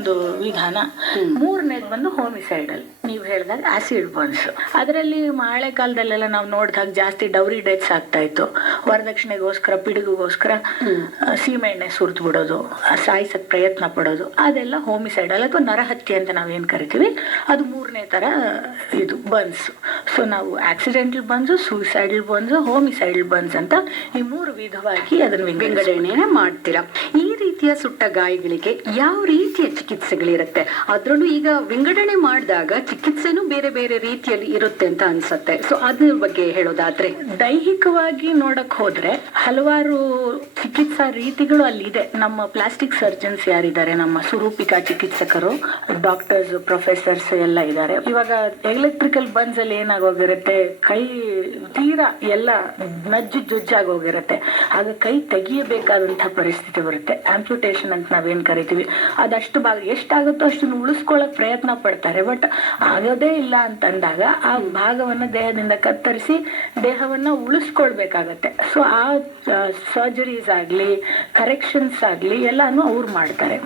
ಒಂದು ವಿಧಾನ. ಮೂರನೇದು ಬಂದು ಹೋಮಿಸೈಡಲ್, ನೀವು ಹೇಳಿದಾಗ ಆಸಿಡ್ ಬರ್ನ್ಸ್. ಅದರಲ್ಲಿ ಹಳೆ ಕಾಲದಲ್ಲೆಲ್ಲ ನಾವು ನೋಡಿದಾಗ ಜಾಸ್ತಿ ಡೌರಿ ಡೆತ್ಸ್ ಆಗ್ತಾ ಇತ್ತು. ವರದಕ್ಷಿಣೆಗೋಸ್ಕರ, ಪಿಡುಗಿಗೋಸ್ಕರ ಸೀಮೆಎಣ್ಣೆ ಸುರಿದು ಬಿಡೋದು, ಸಾಯಿಸಕ್ ಪ್ರಯತ್ನ ಪಡೋದು, ಅದೆಲ್ಲ ಹೋಮಿಸೈಡಲ್ ಅಥವಾ ನರಹತ್ಯೆ ಅಂತ ನಾವೇನು ಕರಿತೀವಿ, ಅದು ಮೂರನೇ ತರ ಇದು ಬರ್ನ್ಸ್. ಸೊ ನಾವು accidental burns, suicidal burns, homicidal burns ಅಂತ ಈ ಮೂರು ವಿಧವಾಗಿ ಅದನ್ನು ವಿಂಗಡಣೆ ಮಾಡ್ತೀರಾ. ಈ ರೀತಿಯ ಸುಟ್ಟ ಗಾಯಗಳಿಗೆ ಯಾವ ರೀತಿಯ ಚಿಕಿತ್ಸೆಗಳಿರುತ್ತೆ? ಅದರಲ್ಲೂ ಈಗ ವಿಂಗಡಣೆ ಮಾಡಿದಾಗ ಚಿಕಿತ್ಸೆನೂ ಬೇರೆ ಬೇರೆ ರೀತಿಯಲ್ಲಿ ಇರುತ್ತೆ ಅಂತ ಅನ್ಸುತ್ತೆ. ಸೊ ಅದ್ರ ಬಗ್ಗೆ ಹೇಳೋದಾದ್ರೆ, ದೈಹಿಕವಾಗಿ ನೋಡಕ್ ಹೋದ್ರೆ ಹಲವಾರು ಚಿಕಿತ್ಸಾ ರೀತಿಗಳು ಅಲ್ಲಿದೆ. ನಮ್ಮ ಪ್ಲಾಸ್ಟಿಕ್ ಸರ್ಜನ್ಸ್ ಯಾರಿದ್ದಾರೆ, ನಮ್ಮ ಸುರೂಪಿಕಾ ಚಿಕಿತ್ಸಕರು, ಡಾಕ್ಟರ್ಸ್, ಪ್ರೊಫೆಸರ್ಸ್ ಎಲ್ಲ ಇದ್ದಾರೆ. ಇವಾಗ ಎಲೆಕ್ಟ್ರಿಕಲ್ ಬರ್ನ್ಸ್ ಅಲ್ಲಿ ಏನಾಗೋಗಿರುತ್ತೆ, ಕೈ ತೀರಾ ಎಲ್ಲ ನಜ್ಜು ಜುಜ್ಜಾಗೋಗಿರುತ್ತೆ. ಆಗ ಕೈ ತೆಗಿಯಬೇಕಾದಂತಹ ಪರಿಸ್ಥಿತಿ ಬರುತ್ತೆ. ಆಂಪ್ಯುಟೇಷನ್ ಅಂತ ನಾವೇನ್ ಕರಿತೀವಿ. ಅದಷ್ಟು ಭಾಗ ಎಷ್ಟಾಗುತ್ತೋ ಅಷ್ಟನ್ನು ಉಳಿಸ್ಕೊಳ್ಳಕ್ ಪ್ರಯತ್ನ ಪಡ್ತಾರೆ. ಬಟ್ ಆಗೋದೇ ಇಲ್ಲ ಅಂತಂದಾಗ ಆ ಭಾಗವನ್ನ ದೇಹದಿಂದ ಕತ್ತರಿಸಿ ದೇಹವನ್ನ ಉಳಿಸ್ಕೊಳ್ಬೇಕಾಗತ್ತೆ. ಸೊ ಆ ಸರ್ಜರೀಸ್ ಆಗ್ಲಿ, ಕರೆಕ್ಷನ್ಸ್ ಆಗ್ಲಿ ಎಲ್ಲಾನು ಅವ್ರು ಮಾಡ್ತಾರೆ.